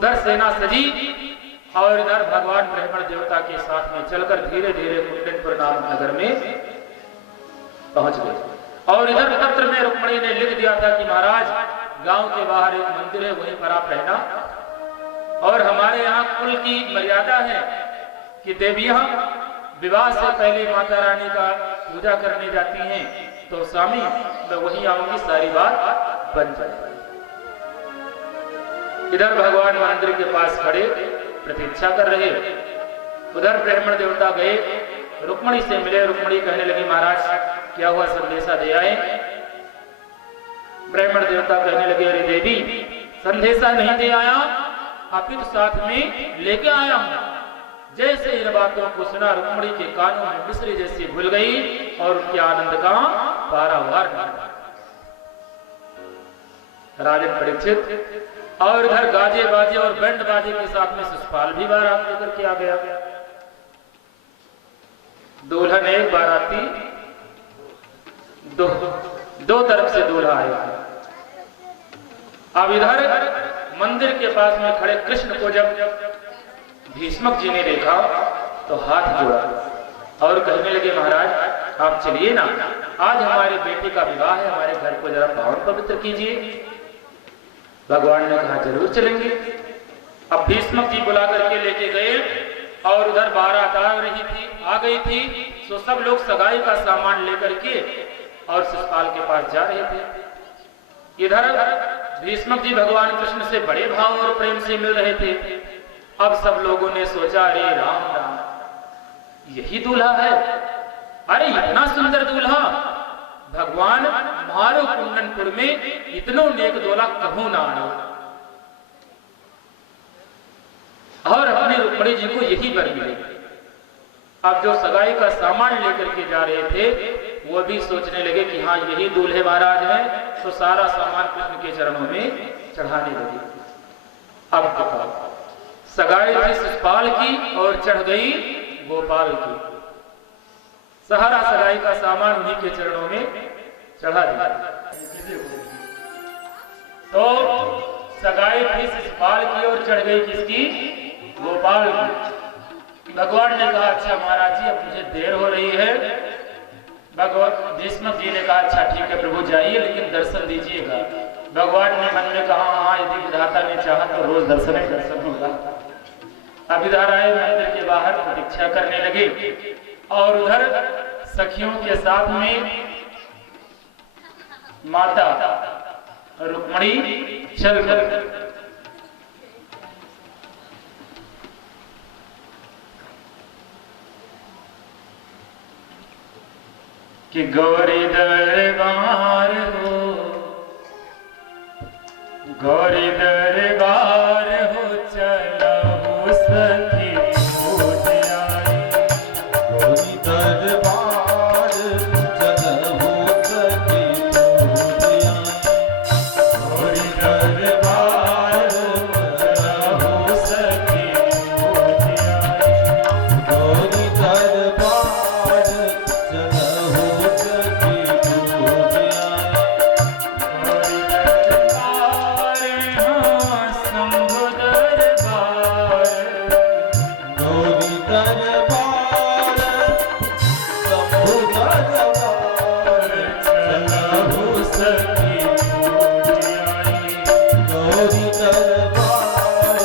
उधर सेना सजी और इधर भगवान ब्राह्मण देवता के साथ में चलकर धीरे धीरे कुंडनपुर नामक नगर में पहुंच गए। और इधर पत्र में रुक्मणी ने लिख दिया था कि महाराज गांव के बाहर एक मंदिर है, वहीं पर आप रहना, और हमारे यहाँ कुल की मर्यादा है कि देवियां विवाह से पहले माता रानी का पूजा करने जाती हैं, तो स्वामी मैं वहीं आऊंगी, सारी बात बन जाए। इधर भगवान मंदिर के पास खड़े प्रतीक्षा कर रहे, उधर ब्राह्मण देवता गए, रुक्मणी से मिले। रुक्मणी कहने लगी महाराज क्या हुआ, संदेशा दे आए? ब्राह्मण देवता कहने लगे अरे देवी संदेशा नहीं दे आया, अपितु साथ में लेके आया हूं। जैसे इन बातों को सुना रुक्मणी के कानों में मिश्री जैसी भूल गई और उनके आनंद का पारावार नहीं। राजन परीक्षित और इधर गाजे बाजे और बैंड बाजे के साथ में सुषपाल भी बारात लेकर के आ गया। दुल्हन एक बाराती दो तरफ से दूल्हा आया। अब इधर मंदिर के पास में खड़े कृष्ण को जब भीष्मक जी ने देखा तो हाथ जोड़ा और कहने लगे महाराज आप चलिए ना, आज हमारे बेटे का विवाह है, हमारे घर को जरा पावन पवित्र कीजिए। भगवान ने कहा जरूर चलेंगे। अब भीष्मक जी बुला करके लेके गए और उधर बारात आ गई थी, तो सब लोग सगाई का सामान लेकर के और शिषपाल के पास जा रहे थे। इधर भीष्मक जी भगवान कृष्ण से बड़े भाव और प्रेम से मिल रहे थे। अब सब लोगों ने सोचा अरे राम राम यही दूल्हा है, अरे इतना सुंदर दूल्हा भगवान मारो कुंडनपुर में इतनो नेक दूल्हा कभू ना आए, और अपने रुक्मणी जी को यही वर मिले। अब जो सगाई का सामान लेकर के जा रहे थे वो भी सोचने लगे कि हाँ यही दूल्हे महाराज हैं, तो सारा सामान कृष्ण के चरणों में चढ़ाने लगे। अब बताओ सगाई थी शिषपाल की और चढ़ गई गोपाल की, सारा सगाई का सामान उन्हीं के चरणों में चढ़ा दिया। तो सगाई थी शिषपाल की और चढ़ गई किसकी? गोपाल की। भगवान ने कहा अच्छा महाराज जी अब मुझे देर हो रही है। भगवान भीष्मक जी ने कहा अच्छा ठीक है प्रभु जाइए लेकिन दर्शन दीजिएगा। भगवान ने मन में कहा हाँ यदि विधाता ने चाहा तो रोज दर्शन होगा। अब इधर आए मंदिर के बाहर प्रतीक्षा करने लगे और उधर सखियों के साथ में माता रुक्मणी चल कि गौरी दरबार हो, गौरी दरबार हो चलो सखी पूज आई। गौरी दरबार चलो सखी पूज आई। गौरी दरबार चलो सखी पूज आई। गौरी दरबार चलो सखी पूज आई। गौरी दरबार हाँ शंभु दरबार। गौरी दरबार शंभु दरबार चलो सखी पूज आई। गौरी दरबार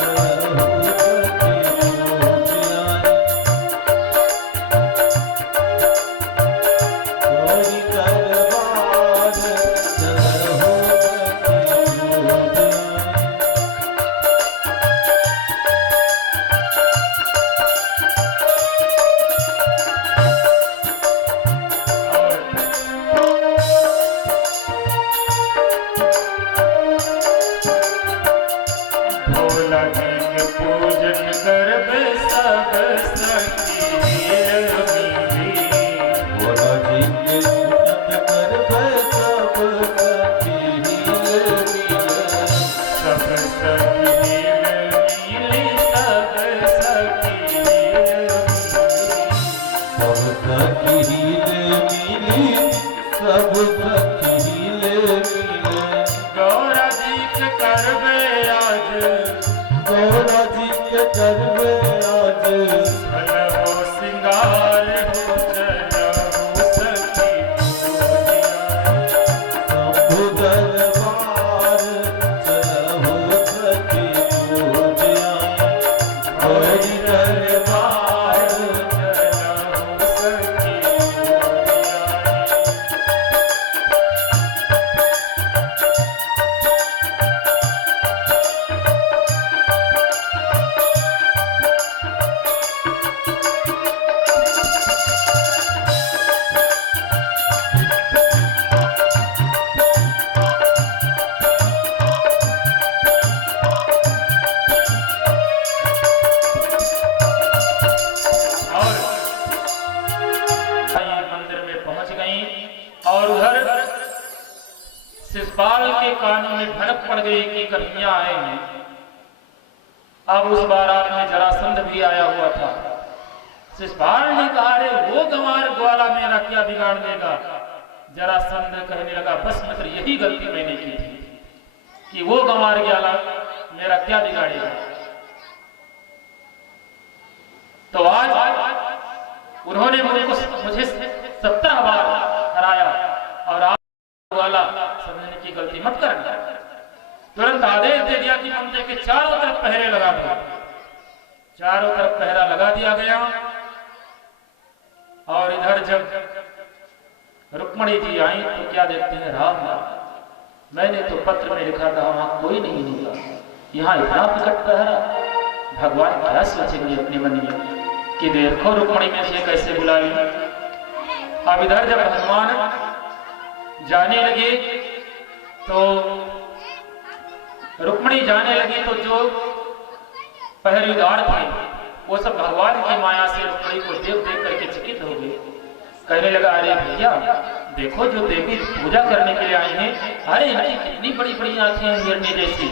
चलो सखी पूज आई। गौरी दरबार चलो सखी पूज आई। भोला जी के पूजन करबे सब सखी मिली। भोला जी के पूजन करबै सब सखी मिले। सब सखी मिली सब सखी मिली। सब सखी मिली सब सखी मिले। गौरा जी के करबे आज गौरा जी के करवे आज हो सिंगार हो चलो सखी शंभु दरबार चलहु सखी पूज आए हरि दरबार चलो सखी मंदिर में पहुंच गई और उधर शिषपाल के कानों में भनक पड़ गई कि कन्हैया आएंगे। अब उस बारात में जरासंध भी आया हुआ था। शिषपाल ने कहा, अरे वो गंवार ग्वाला मेरा क्या बिगाड़ देगा। जरासंध कहने लगा, बस मित्र यही गलती मैंने की थी कि वो गंवार ग्वाला मेरा क्या बिगाड़ेगा। तो आज उन्होंने मुझे 17 बार हराया और आप वाला समझने की गलती मत करना। तुरंत आदेश दे दिया कि मंदिर के चारों तरफ पहरे लगा दो। चारों तरफ पहरा लगा दिया गया। और इधर जब रुक्मणी जी आई तो क्या देखते हैं, राम मैंने तो पत्र में लिखा था वहां कोई नहीं होगा, यहाँ इतना विकट पहरा। भगवान क्या सोचेंगे अपने मन में कि देखो रुक्मणी में से कैसे बुला ली। अब इधर जब भगवान जाने लगे तो रुक्मणी जाने लगी तो जो पहरेदार थे वो सब भगवान की माया से रुक्मणी को देख देख करके चकित हो गए। कहने लगा, अरे भैया देखो जो देवी पूजा करने के लिए आई हैं, अरे इनकी कितनी बड़ी बड़ी आंखें हैं हिरनी जैसी।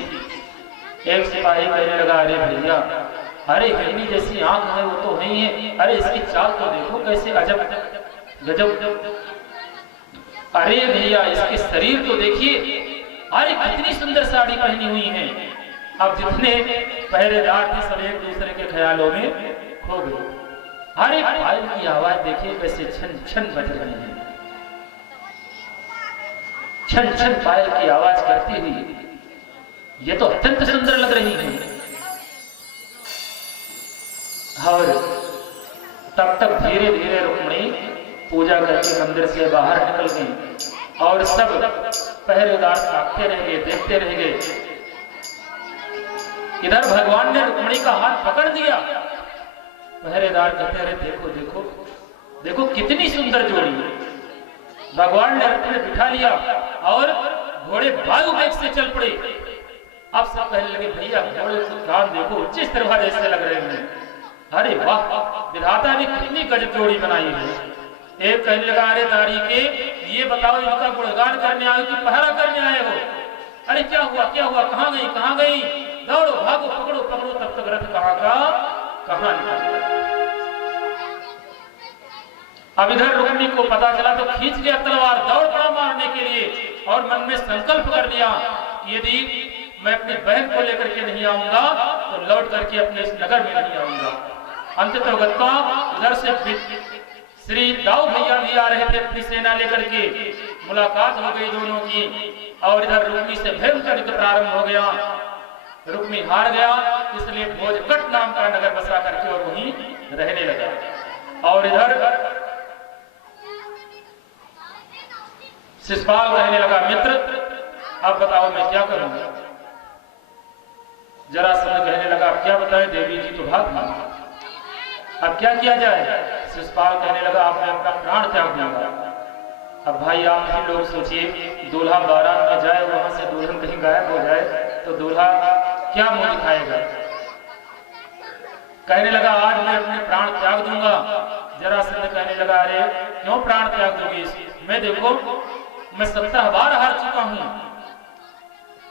एक सिपाही कहने लगा, अरे भैया अरे हिरनी जैसी आंख है वो तो नहीं है, अरे इसकी चाल तो देखो कैसे अजब गजब। अरे भैया इसके शरीर तो देखिए, अरे कितनी सुंदर साड़ी पहनी हुई है। अब जितने पहरेदार थे सब एक दूसरे के ख्यालों में खो गए। अरे पायल की आवाज देखिए कैसे छन छन बज रही है, छन छन पायल की आवाज करती हुई, ये तो अत्यंत सुंदर लग रही है। और तब तक धीरे धीरे रुक्मणी पूजा करके मंदिर से बाहर निकल गई और सब पहरेदार ताकते रह गए, देखते रह गए। इधर भगवान ने रुक्मणी का हाथ पकड़ दिया। पहरेदार कहते रहे, देखो देखो देखो कितनी सुंदर जोड़ी। भगवान ने रथ में बिठा लिया और घोड़े वायु वेग से चल पड़े। अब सब कहने लगे, भैया घोड़े को कान देखो उच्च स्तर जैसे लग रहे हैं। अरे वाह विधाता ने कितनी गजब जोड़ी बनाई है। एक कहने लगा, अरे तारी के ये बताओ इनका गुणगान करने आए कि पहरा करने आए हो। अरे क्या हुआ कहाँ गई कहाँ गई, दौड़ो भागो पकड़ो पकड़ो, तब तक रथ कहाँ का कहाँ निकल। अब इधर रुक्मिणी को पता चला तो खींच लिया तलवार, दौड़ पड़ा मारने के लिए और मन में संकल्प कर लिया कि यदि मैं अपनी बहन को लेकर के नहीं आऊंगा तो लौट करके अपने इस नगर में नहीं आऊंगा। अंततः गत्वा उधर से श्री दाऊ भैया भी आ रहे थे अपनी सेना लेकर के। मुलाकात हो गई दोनों की और इधर रुक्मिणी से भयंकर युद्ध प्रारंभ हो गया। रुक्मिणी हार गया, इसलिए भोजकट नाम का नगर बसा करके और वहीं रहने लगा। और इधर शिषपाल कहने लगा, मित्र अब बताओ मैं क्या करूंगा। जरासंध कहने लगा, अब क्या बताएं, देवी जी तो भाग गई, अब क्या किया जाए। शिषपाल कहने लगा, अब मैं अपना प्राण त्याग दूंगा। अब भाई आप ही लोग सोचिए, दूल्हा बारात में जाए, वहां से दुल्हन कहीं गायब हो जाए तो दूल्हा क्या मुंह दिखाएगा। कहने लगा, आज मैं अपने प्राण त्याग दूंगा। जरासंध कहने लगा, अरे क्यों प्राण त्याग दोगी, मैं देखो मैं 17 बार हार चुका हूं।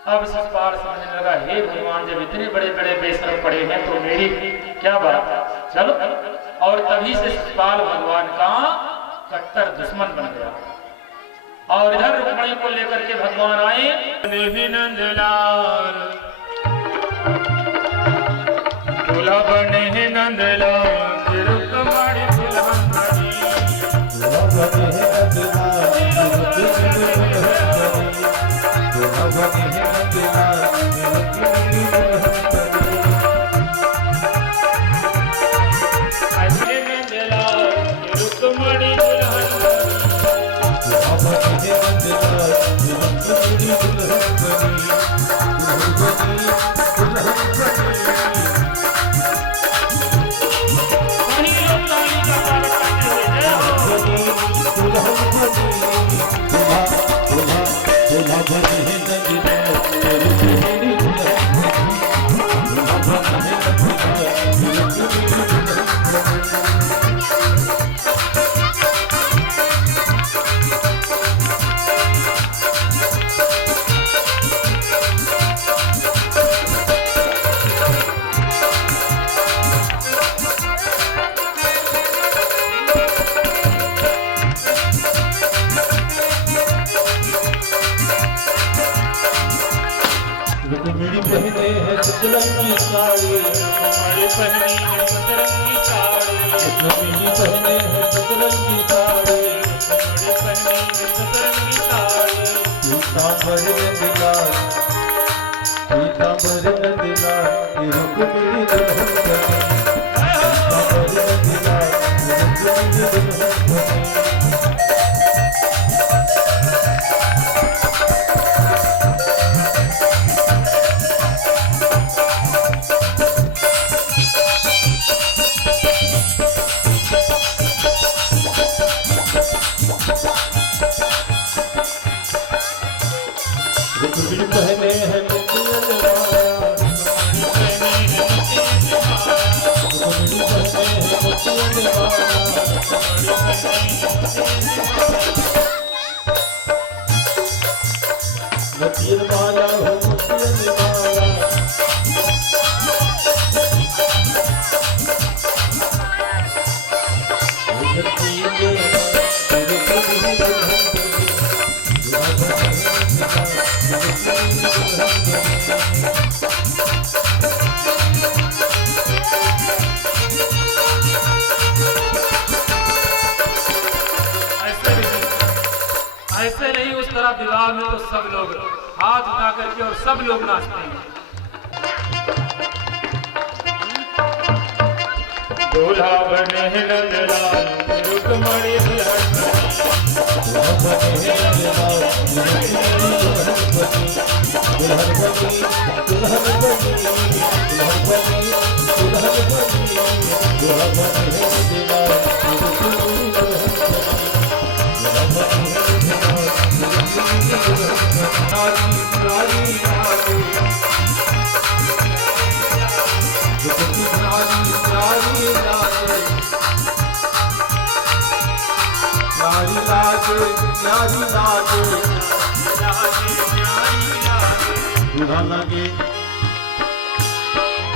अब शिषपाल समझने लगा, हे भगवान जब इतने बड़े बड़े बेशरम पड़े हैं तो मेरी क्या बात, चलो। और तभी से शिषपाल भगवान का कट्टर दुश्मन बन गया। और इधर रुक्मिणी को लेकर के भगवान आए। नंदलाल बने नंदलाल रुक्मणी दुल्हन बनी। दूल्हा बने नंदलाल रुक्मणी दुल्हन बनी। दूल्हा बने नंदलाल रुक्मणी दुल्हन बनी। ऐसे नंदलाल रुक्मणी दुल्हन बनी। दूल्हा बने नंदलाल रुक्मणी दुल्हन बनी। रुक्मिणी पहने है सतरंगी साड़ी। हमारे पहनी है सतरंगी साड़ी। रुक्मिणी पहने है सतरंगी साड़ी। हमारे पहनी है सतरंगी साड़ी। पीतांबर नंदलाल पीतांबर नंदलाल रुक्मिणी दुल्हन बनी। पीतांबर नंदलाल रुक्मिणी दुल्हन बनी। रुक्मिणी पहने है मोतियन माला। रुक्मिणी पहने है मोतियन माला। मोतियन माला हो मोतियन माला। ऐसे नहीं, उस तरह विवाह में तो सब लोग हाथ उठा करके और सब लोग नाचते हैं। दूल्हा बने नंदलाल रुक्मणी दुल्हन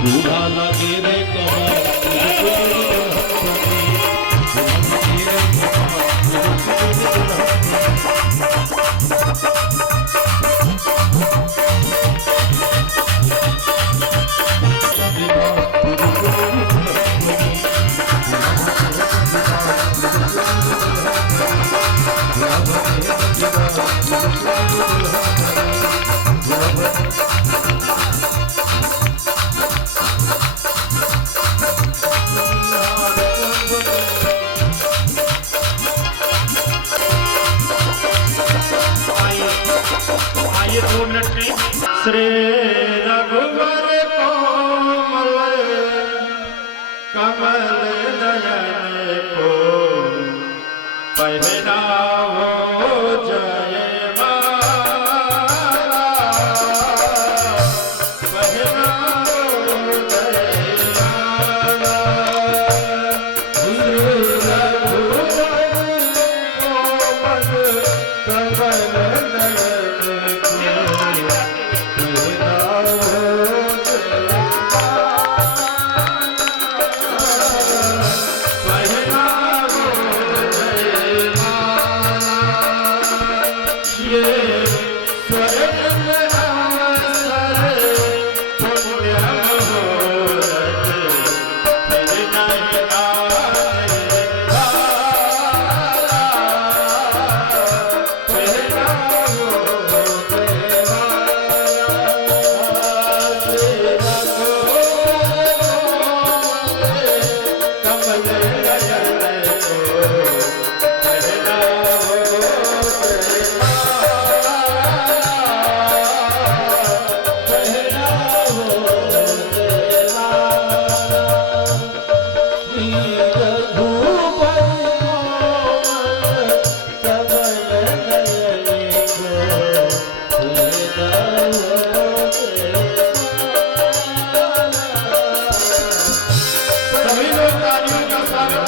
दूल्हा लगे रे आइए 2 मिनट में श्री रघुवर कोमल कमल नयन को पहनाओ जय माला। पहनाओ जय माला। श्री रघुवर कोमल कमल नयन को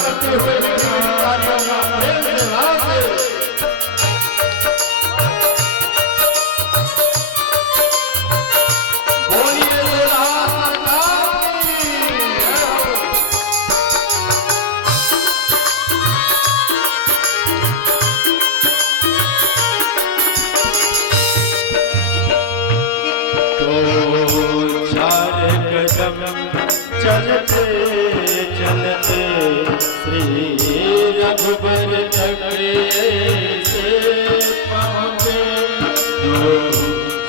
करते हुए बोलिए दुल्हा सरकार तो चार कदम चलते चलते श्री रघुबर नगरे से पहुँचे। तो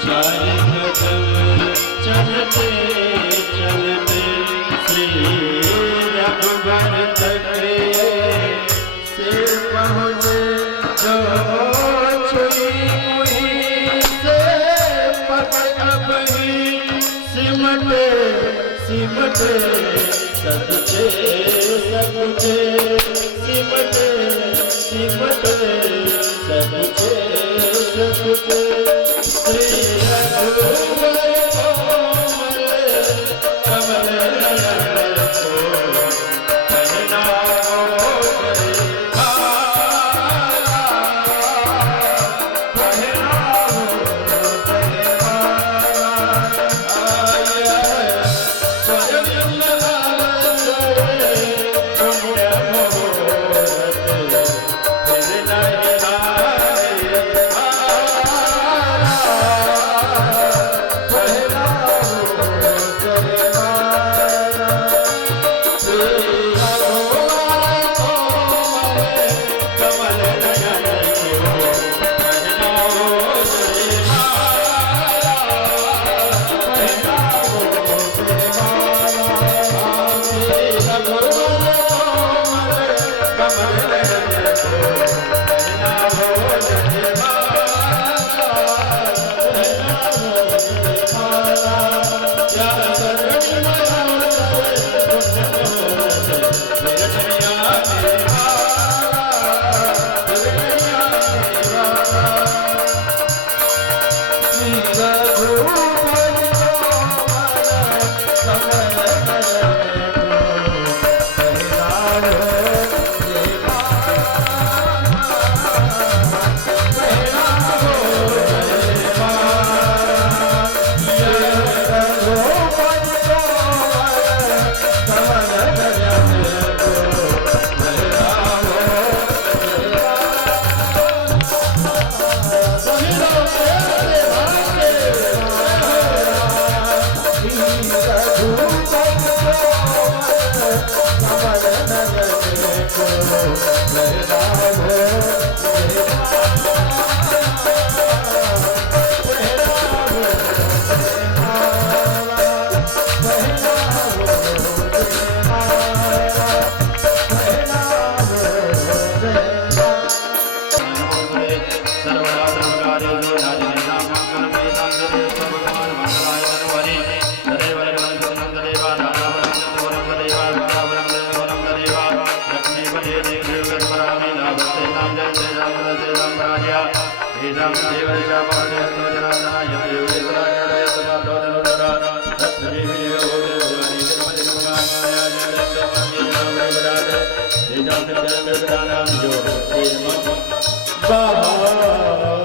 चार कदम चलते चलते श्री रघुबर नगरे से पहुँचे। जो छुई मुई से पकड़ ही सिमटे सिमटे सकुचे सकुचे सिमटे सिमटे सकुचे सकुचे श्री रघुवर कोमल कमल नयन को पहनाओ बाबा